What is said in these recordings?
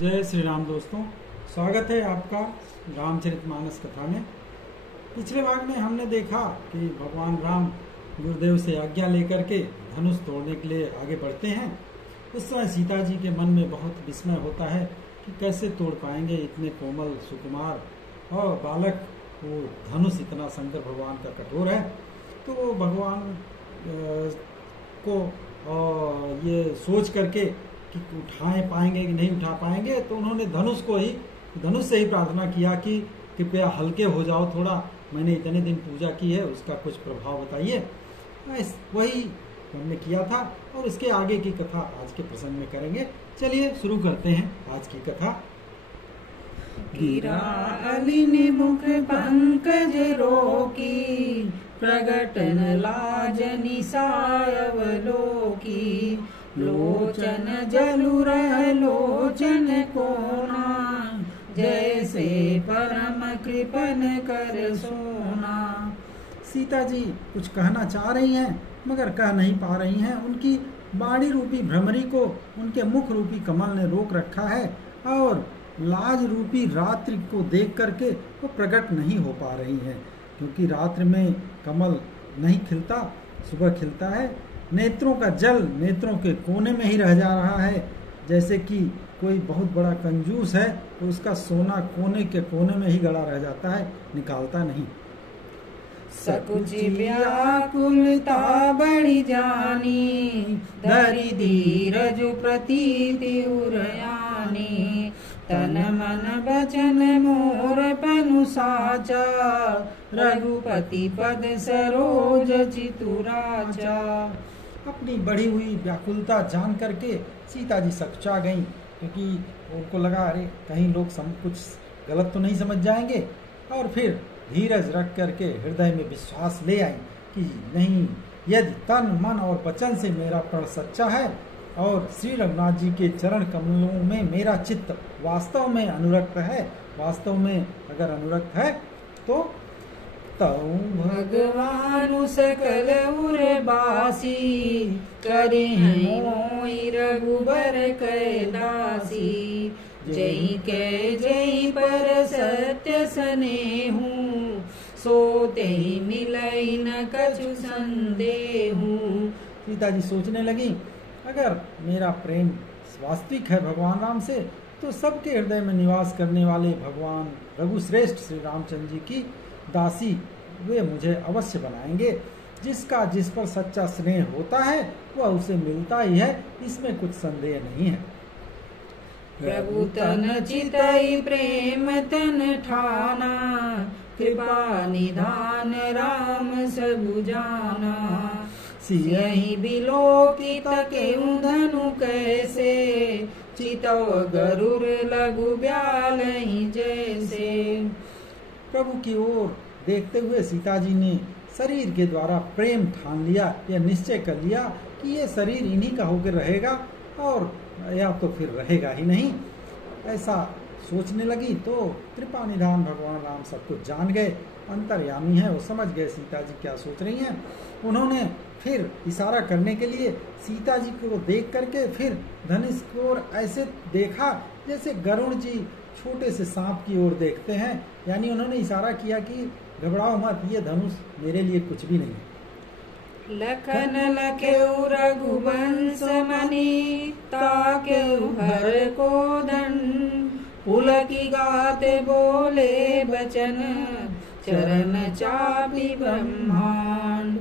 जय श्री राम दोस्तों, स्वागत है आपका रामचरितमानस कथा में। पिछले भाग में हमने देखा कि भगवान राम गुरुदेव से आज्ञा लेकर के धनुष तोड़ने के लिए आगे बढ़ते हैं। उस समय सीता जी के मन में बहुत विस्मय होता है कि कैसे तोड़ पाएंगे इतने कोमल सुकुमार और बालक वो धनुष, इतना शंकर भगवान का कठोर है। तो वो भगवान को ये सोच करके कि उठाए पाएंगे कि नहीं उठा पाएंगे, तो उन्होंने धनुष से ही प्रार्थना किया कि कृपया हल्के हो जाओ थोड़ा, मैंने इतने दिन पूजा की है, उसका कुछ प्रभाव बताइए। वही हमने किया था और इसके आगे की कथा आज के प्रसंग में करेंगे। चलिए शुरू करते हैं आज की कथा। गिरा अलिनि मुख पंकज रोकी, प्रगटन लाज निसायवलोकी, लोचन जलुर लोचन कोना, जैसे परम कृपन कर सोना। सीता जी कुछ कहना चाह रही हैं मगर कह नहीं पा रही हैं। उनकी बाणी रूपी भ्रमरी को उनके मुख रूपी कमल ने रोक रखा है और लाज रूपी रात्रि को देख करके वो प्रकट नहीं हो पा रही हैं, क्योंकि रात्रि में कमल नहीं खिलता, सुबह खिलता है। नेत्रों का जल नेत्रों के कोने में ही रह जा रहा है, जैसे कि कोई बहुत बड़ा कंजूस है तो उसका सोना कोने के कोने में ही गड़ा रह जाता है, निकालता नहीं। सकुचि व्याकुलता बढ़ी जानी, धरि धीरज प्रतीति उरयानी, तन मन वचन मोर पनु साचा, रघुपति पद सरोज चितुराचा। अपनी बढ़ी हुई व्याकुलता जान करके सीता जी सकचा गईं, क्योंकि उनको लगा अरे कहीं लोग कुछ गलत तो नहीं समझ जाएंगे। और फिर धीरज रख करके हृदय में विश्वास ले आई कि नहीं, यदि तन मन और वचन से मेरा प्रण सच्चा है और श्री रघुनाथ जी के चरण कमलों में मेरा चित्त वास्तव में अनुरक्त है, वास्तव में अगर अनुरक्त है तो भगवानु सकल उर्वासी, करे मोहि रघुबर कैलासी, जय के जय पर सत्य स्नेहु, सोते मिलई न कछु संदेहु। सीता जी सोचने लगी अगर मेरा प्रेम वास्तविक है भगवान राम से, तो सबके हृदय में निवास करने वाले भगवान रघुश्रेष्ठ श्री रामचंद्र जी की दासी वे मुझे अवश्य बनाएंगे। जिसका जिस पर सच्चा स्नेह होता है वह उसे मिलता ही है, इसमें कुछ संदेह नहीं है। प्रभु तन चितई प्रेम तन ठाना, कृपा निधान राम सबु जाना, सियहि बिलोकित केउ धनु कैसे, चितौ गरुर लघु ब्यालहि जैसे। प्रभु की ओर देखते हुए सीता जी ने शरीर के द्वारा प्रेम ठान लिया, यह निश्चय कर लिया कि ये शरीर इन्हीं का होकर रहेगा और या तो फिर रहेगा ही नहीं। ऐसा सोचने लगी तो कृपा निधान भगवान राम सब कुछ जान गए, अंतर्यामी है, वो समझ गए सीता जी क्या सोच रही हैं। उन्होंने फिर इशारा करने के लिए सीता जी को देख करके फिर धनुष की ओर ऐसे देखा जैसे गरुड़ जी छोटे से सांप की ओर देखते हैं, यानी उन्होंने इशारा किया कि घबराओ मत, ये धनुष मेरे लिए कुछ भी नहीं है। लखन लखेउ रघुवंश मणि, ताकेउ हर को दंड, पुलकी गाते बोले बचन, चरण चापी ब्रह्मांड।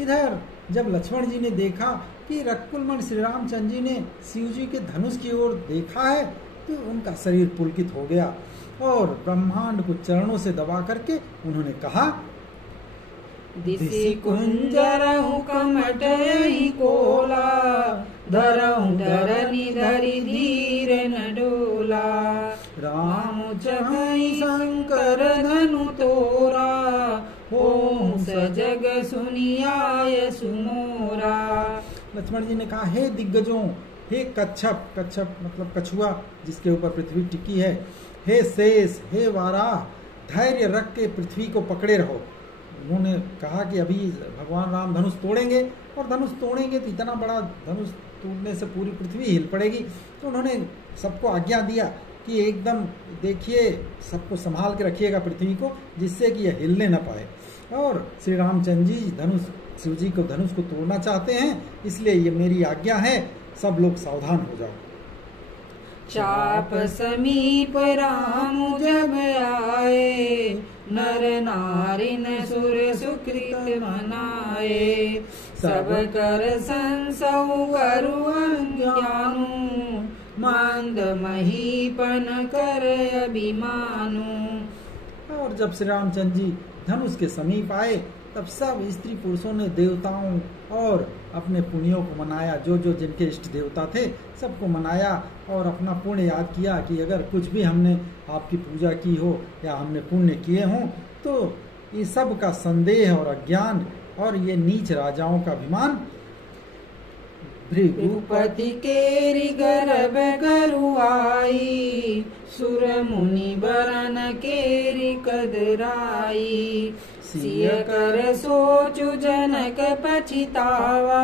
इधर जब लक्ष्मण जी ने देखा कि रघुकुलमणि श्री रामचंद्र जी ने शिव जी के धनुष की ओर देखा है, तो उनका शरीर पुलकित हो गया और ब्रह्मांड को चरणों से दबा करके उन्होंने कहा, दिसि कुंजरहु कमटहि कोला, धरहु धरनी धरि धीर न डोला, राम चहई शंकर धनु तोरा, हों सजग सुनियाय सुमोरा। लक्ष्मण जी ने कहा, हे दिग्गजों, हे कच्छप, कच्छप मतलब कछुआ जिसके ऊपर पृथ्वी टिकी है, हे शेष, हे वाराह, धैर्य रख के पृथ्वी को पकड़े रहो। उन्होंने कहा कि अभी भगवान राम धनुष तोड़ेंगे और धनुष तोड़ेंगे तो इतना बड़ा धनुष टूटने से पूरी पृथ्वी हिल पड़ेगी। तो उन्होंने सबको आज्ञा दिया कि एकदम देखिए, सबको संभाल के रखिएगा पृथ्वी को, जिससे कि यह हिलने न पाए। और श्री रामचंद्र जी शिव जी को धनुष को तोड़ना चाहते हैं, इसलिए ये मेरी आज्ञा है, सब लोग सावधान हो जाओ। चाप समीप राम जब आए, नर नारी न सुर सुकृत मनाए। सब कर संसौ करु अज्ञानु, मंद महीपन कर अभिमानु। और जब श्री रामचंद्र जी धनुष के समीप आए, तब सब स्त्री पुरुषों ने देवताओं और अपने पुण्यों को मनाया। जो जो जिनके इष्ट देवता थे सबको मनाया और अपना पुण्य याद किया कि अगर कुछ भी हमने आपकी पूजा की हो या हमने पुण्य किए हों, तो ये सब का संदेह और अज्ञान और ये नीच राजाओं का अभिमान भृगुपति केरी गर्भ करुआई, सुर मुनि बरन केरी कदराई। सिय कर सोचु जनक पछितावा,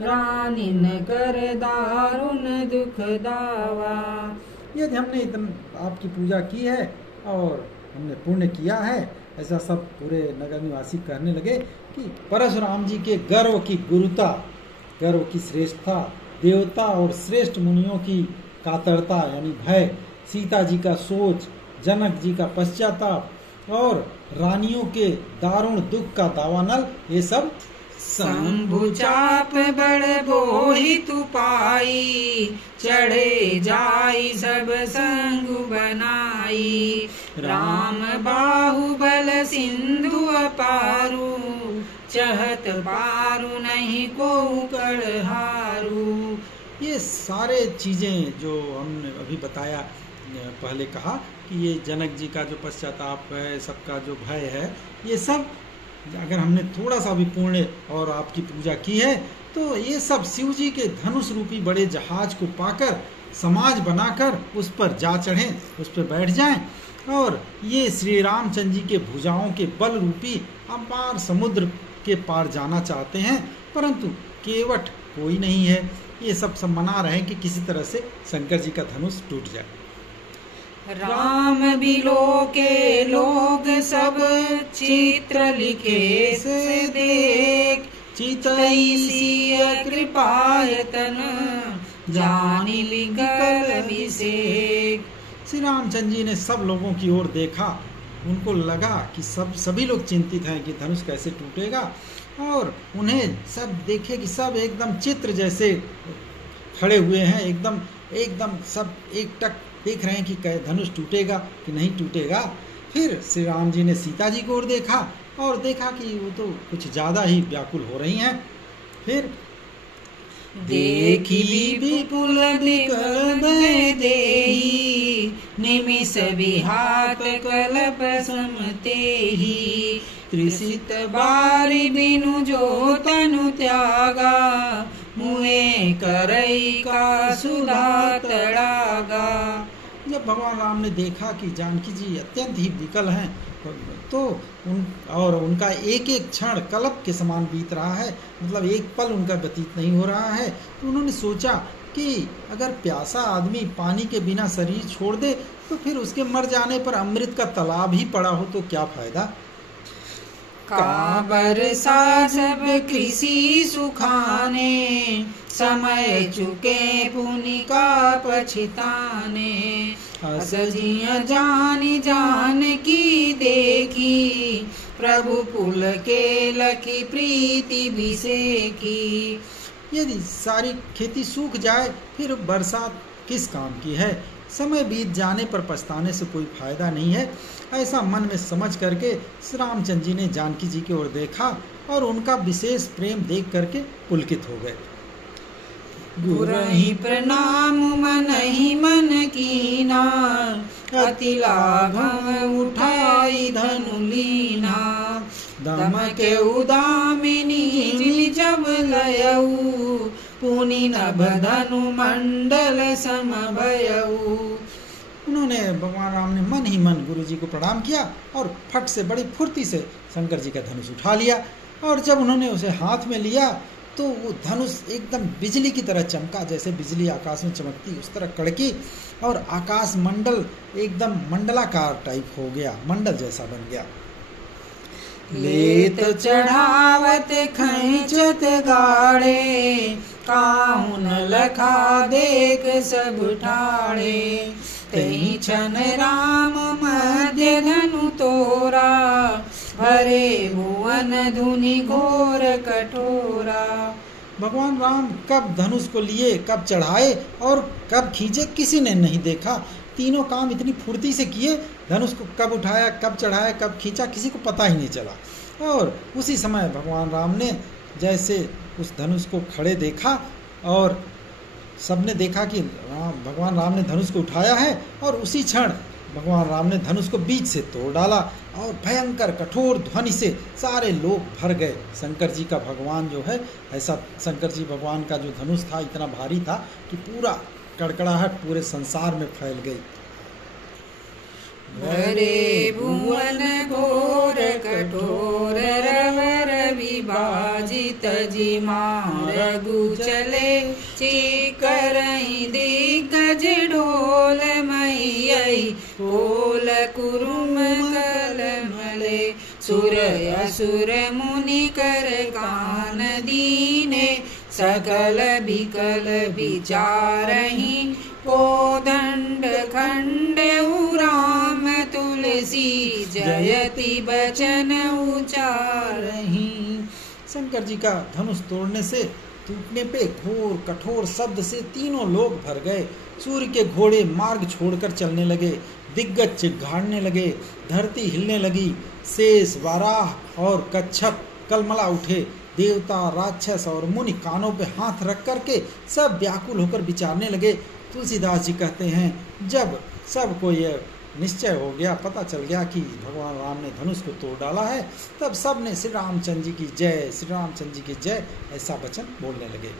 रानी न कर दारुण दुख दावा। यदि हमने इतना आपकी पूजा की है और हमने पुण्य किया है, ऐसा सब पूरे नगर निवासी कहने लगे कि परशुराम जी के गर्व की गुरुता, गर्व की श्रेष्ठता, देवता और श्रेष्ठ मुनियों की कातरता यानी भय, सीता जी का सोच, जनक जी का पश्चाताप और रानियों के दारुण दुख का दावानल, ये सब शंभु चाप बड़ बोहि तु पाई, चढ़े जाई सब संग बनाई। राम बाहुबल सिंधु अपारू, चहत पारू नहीं को कड़हारू। ये सारे चीजें जो हमने अभी बताया, पहले कहा कि ये जनक जी का जो पश्चाताप है, सबका जो भय है, ये सब अगर हमने थोड़ा सा भी पुण्य और आपकी पूजा की है, तो ये सब शिव जी के धनुष रूपी बड़े जहाज को पाकर समाज बनाकर उस पर जा चढ़ें, उस पर बैठ जाएं और ये श्री रामचंद्र जी के भुजाओं के बल रूपी अपार समुद्र के पार जाना चाहते हैं, परंतु केवट कोई नहीं है। ये सब मना रहे हैं कि किसी तरह से शंकर जी का धनुष टूट जाए। राम बिलो के लोग सब चित्र लिखे से देख, चितई सिय कृपायतन जानी लिखल अभिषेक। श्री रामचंद्र जी ने सब लोगों की ओर देखा, उनको लगा कि सभी लोग चिंतित हैं कि धनुष कैसे टूटेगा, और उन्हें सब देखे कि सब एकदम चित्र जैसे खड़े हुए हैं, एकदम सब एक टक देख रहे हैं कि धनुष टूटेगा कि नहीं टूटेगा। फिर श्री राम जी ने सीता जी को ओर देखा और देखा कि वो तो कुछ ज्यादा ही व्याकुल हो रही हैं। फिर देखी विपुल निकल देही, निमिष विहात कल्प समतेहि। त्रिसित बारी बिनु जो तनु त्यागा, मुए करई का सुधा तड़ागा। जब भगवान राम ने देखा कि जानकी जी अत्यंत ही विकल हैं, तो उनका एक एक क्षण कल्प के समान बीत रहा है, मतलब एक पल उनका व्यतीत नहीं हो रहा है, तो उन्होंने सोचा कि अगर प्यासा आदमी पानी के बिना शरीर छोड़ दे, तो फिर उसके मर जाने पर अमृत का तालाब ही पड़ा हो तो क्या फायदा। काबर सा सब कृषि सुखाने, समय चुके पुनि का पछिताने। असजिया जान की देखी, प्रभु पुल के लखी प्रीति विसेकी। यदि सारी खेती सूख जाए फिर बरसात किस काम की है, समय बीत जाने पर पछताने से कोई फायदा नहीं है। ऐसा मन में समझ करके श्री रामचंद्र जी ने जानकी जी की ओर देखा और उनका विशेष प्रेम देख करके पुलकित हो गए। गुरहि प्रणाम मनहि मन कीना, अति लाघव उठाई धनु लीना। दम के उदामिनी जब लयऊ, पुनि नभ धनु मंडल समभयऊ। उन्होंने भगवान राम ने मन ही मन गुरु जी को प्रणाम किया और फट से बड़ी फुर्ती से शंकर जी का धनुष उठा लिया, और जब उन्होंने उसे हाथ में लिया तो वो धनुष एकदम बिजली की तरह चमका, जैसे बिजली आकाश में चमकती उस तरह कड़की, और आकाश मंडल एकदम मंडलाकार टाइप हो गया, मंडल जैसा बन गया। लेत चढ़ावत खैचत गाड़े, काहू न लखा देख सब ठाड़े। तई छन राम मध्य धनु तोरा, भरे भुवन धुनि घोर कठोरा। भगवान राम कब धनुष को लिए, कब चढ़ाए और कब खींचे किसी ने नहीं देखा। तीनों काम इतनी फुर्ती से किए, धनुष को कब उठाया, कब चढ़ाया, कब खींचा, किसी को पता ही नहीं चला। और उसी समय भगवान राम ने जैसे उस धनुष को खड़े देखा, और सबने देखा कि भगवान राम ने धनुष को उठाया है, और उसी क्षण भगवान राम ने धनुष को बीच से तोड़ डाला, और भयंकर कठोर ध्वनि से सारे लोग भर गए। शंकर जी का भगवान जो है, ऐसा शंकर जी भगवान का जो धनुष था इतना भारी था कि पूरा कड़कड़ाहट पूरे संसार में फैल गई। भरे भुवन घोर कठोर, रवर विभाजित जिमा रघु चले। चीकरहि दिग्गज ढोल मयि, कोल कुरुम कल मले। सुर असुर मुनि कर कान दीने, सकल बिकल विचारहि। कोदंड खंड राम तुलसी, जयति बचन उचारहि। शंकर जी का धनुष तोड़ने से, टूटने पे घोर कठोर शब्द से तीनों लोग भर गए। सूर्य के घोड़े मार्ग छोड़कर चलने लगे, दिग्गज चिघाड़ने लगे, धरती हिलने लगी, शेष वाराह और कच्छप कलमला उठे। देवता राक्षस और मुनि कानों पे हाथ रख करके सब व्याकुल होकर विचारने लगे। तुलसीदास जी कहते हैं, जब सबको यह निश्चय हो गया, पता चल गया कि भगवान राम ने धनुष को तोड़ डाला है, तब सब ने श्री रामचंद्र जी की जय, श्री रामचंद्र जी की जय ऐसा वचन बोलने लगे।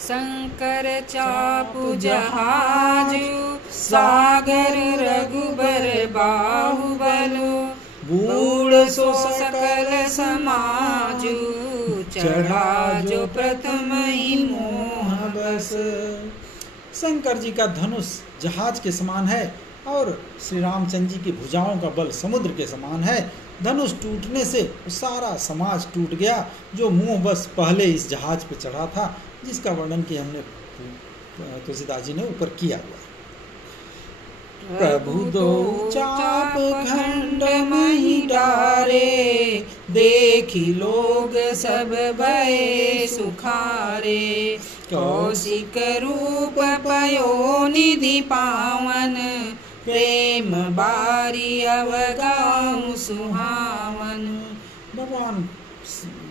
शंकर चापु जहाजु, सागर रघुबर बाहुबलु। बूढ़ सो सकल समाजु, चढ़ा जो प्रथम ही मोह बस। शंकर जी का धनुष जहाज के समान है, और श्री रामचंद्र जी की भुजाओं का बल समुद्र के समान है। धनुष टूटने से सारा समाज टूट गया, जो मुंह बस पहले इस जहाज पे चढ़ा था, जिसका वर्णन कि हमने तुलसीदास जी ने ऊपर किया हुआ। प्रभु दो चाप खंड मही डारे, देखी लोग सब भय सुखारे। कौशिक रूप पयो निधि पावन, प्रेम बारी अवगाऊं सुहावन। भगवान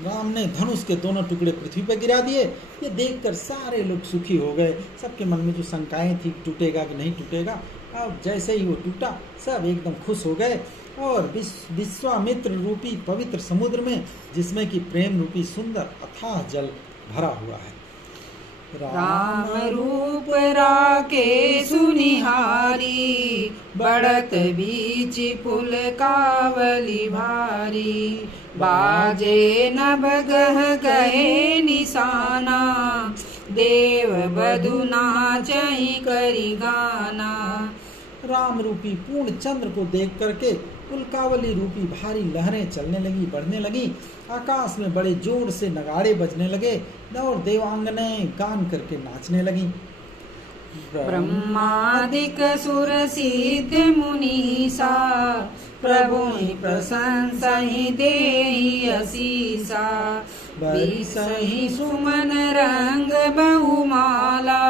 राम ने धनुष के दोनों टुकड़े पृथ्वी पर गिरा दिए। ये देखकर सारे लोग सुखी हो गए। सबके मन में जो शंकाएं थी टूटेगा कि नहीं टूटेगा, अब जैसे ही वो टूटा सब एकदम खुश हो गए। और विश्वामित्र रूपी पवित्र समुद्र में, जिसमें कि प्रेम रूपी सुंदर अथाह जल भरा हुआ है। राम रूप राके सुनिहारी, बढ़त बीच पुल कावली भारी। बाजे नभ गह गए निशाना, देव बधु नाचहि करि गाना। राम रूपी पूर्ण चंद्र को देख करके उल्कावली रूपी भारी लहरें चलने लगी, बढ़ने लगी। आकाश में बड़े जोर से नगाड़े बजने लगे और देवांगनाएं गान करके नाचने लगी। ब्रह्मादिक सुर सिद्ध मुनीसा, प्रभु प्रशंसा ही देहि असीसा। बिसहि सुमन रंग बहुमाला,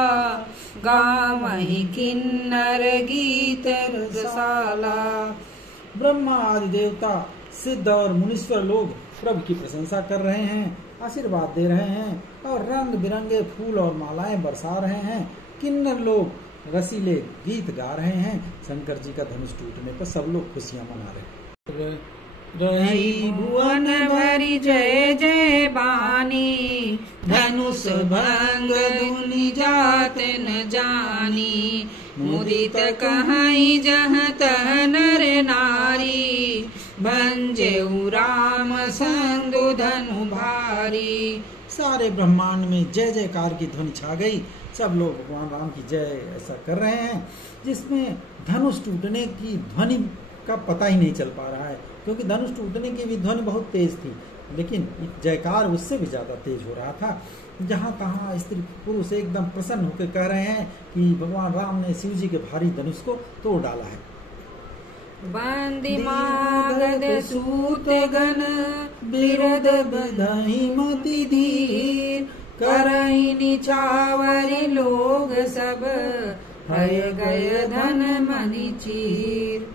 गावहि किन्नर गीत रसाला। ब्रह्मा आदि देवता, सिद्ध और मुनीश्वर लोग प्रभु की प्रशंसा कर रहे हैं, आशीर्वाद दे रहे हैं, और रंग बिरंगे फूल और मालाएं बरसा रहे हैं। किन्नर लोग रसीले गीत गा रहे हैं। शंकर जी का धनुष टूटने पर सब लोग खुशियां मना रहे हैं। रही भुवन भरी जय जय बानी, धनुष भंग धुनि जात न जानी। मुदित कहाई जह तह नर नारी, भंजेउ राम संदु धनु भारी। सारे ब्रह्मांड में जय जयकार की ध्वनि छा गई। सब लोग भगवान राम की जय ऐसा कर रहे हैं, जिसमें धनुष टूटने की ध्वनि का पता ही नहीं चल पा रहा है, क्योंकि धनुष टूटने की भी ध्वनि बहुत तेज थी, लेकिन जयकार उससे भी ज्यादा तेज हो रहा था। जहां तहां स्त्री पुरुष एकदम प्रसन्न होकर कह रहे हैं कि भगवान राम ने शिव जी के भारी धनुष को तोड़ डाला है। वंदे मागध सूत गण बिरद बधाई मति धीर, करहि निछावर लोग सब हय गय धन मनि चीर।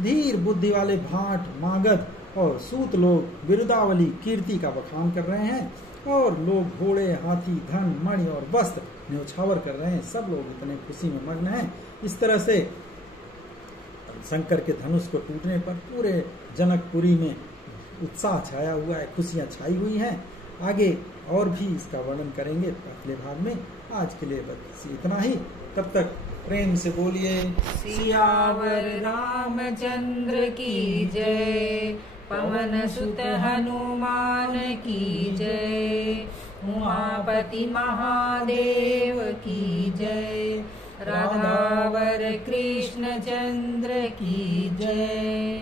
धीर बुद्धि वाले भाट मागध और सूत लोग बिरुदावली कीर्ति का बखान कर रहे हैं, और लोग घोड़े हाथी धन मणि और वस्त्र न्यौछावर कर रहे हैं। सब लोग इतने खुशी में मग्न हैं। इस तरह से शंकर के धनुष को टूटने पर पूरे जनकपुरी में उत्साह छाया हुआ है, खुशियां छाई हुई हैं। आगे और भी इसका वर्णन करेंगे अगले भाग में। आज के लिए बस इतना ही। तब तक प्रेम से बोलिए सियावर रामचंद्र की जय, पवन सुत हनुमान की जय, उमापति महादेव की जय, राधावर कृष्ण चंद्र की जय।